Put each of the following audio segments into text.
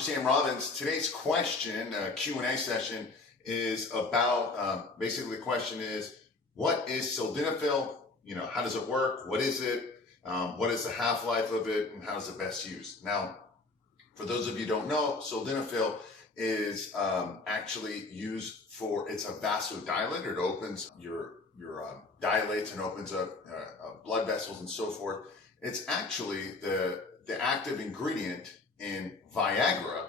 Sam Robbins. Today's question, Q&A session, is about, basically the question is, what is sildenafil? How does it work? What is it? What is the half-life of it? And how is it best used? Now, for those of you who don't know, sildenafil is actually used for, it's a vasodilator. It opens dilates and opens up blood vessels and so forth. It's actually the active ingredient in Viagra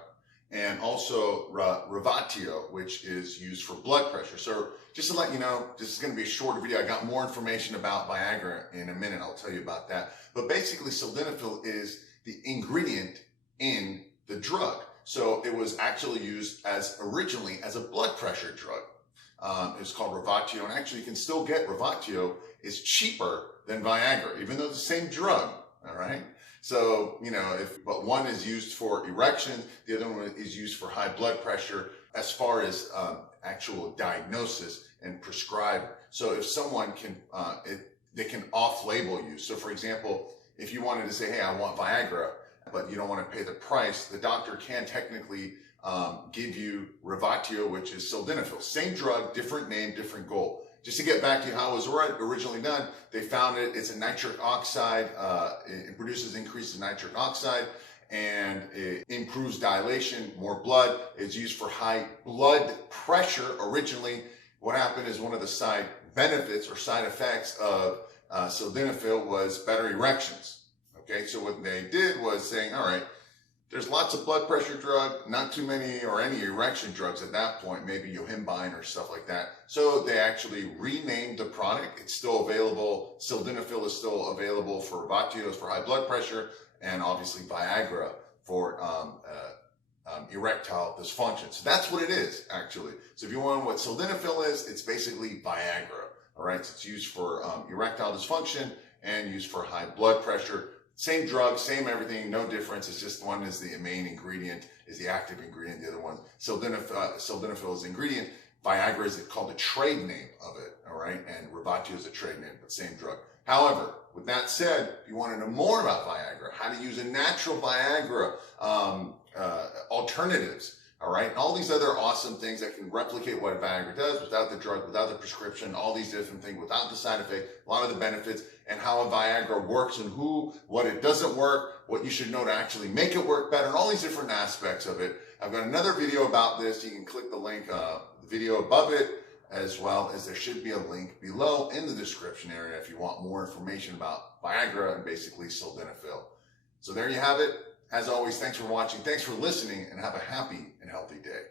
and also Revatio, which is used for blood pressure. So just to let you know, this is going to be a shorter video. I got more information about Viagra in a minute. I'll tell you about that. But basically, sildenafil is the ingredient in the drug. So it was actually used originally as a blood pressure drug. It was called Revatio, and actually you can still get Revatio. It's cheaper than Viagra, even though it's the same drug, all right? So, but one is used for erection, the other one is used for high blood pressure as far as actual diagnosis and prescribe. So if someone can, they can off-label use. So for example, if you wanted to say, hey, I want Viagra, but you don't want to pay the price, the doctor can technically give you Revatio, which is sildenafil. Same drug, different name, different goal. Just to get back to how it was originally done, they found it's a nitric oxide. It increases nitric oxide, and it improves dilation, more blood. It's used for high blood pressure. Originally, what happened is one of the side benefits or side effects of sildenafil was better erections. Okay, so what they did was saying, all right, there's lots of blood pressure drug, not too many or any erection drugs at that point, maybe yohimbine or stuff like that. So they actually renamed the product. It's still available. Sildenafil is still available for Revatio for high blood pressure, and obviously Viagra for erectile dysfunction. So that's what it is, actually. So if you want to know what sildenafil is, it's basically Viagra. All right, so it's used for erectile dysfunction and used for high blood pressure. Same drug, same everything, no difference. It's just one is the main ingredient, is the active ingredient. The other one, sildenafil is the ingredient. Viagra is called the trade name of it, all right? And Revatio is a trade name, but same drug. However, with that said, if you want to know more about Viagra, how to use a natural Viagra, alternatives, all right? And all these other awesome things that can replicate what Viagra does without the drug, without the prescription, all these different things, without the side effect, a lot of the benefits, and how a Viagra works and what it doesn't work, what you should know to actually make it work better, and all these different aspects of it. I've got another video about this. You can click the link, the video above it, as well as there should be a link below in the description area if you want more information about Viagra and basically sildenafil. So there you have it. As always, thanks for watching, thanks for listening, and have a happy and healthy day.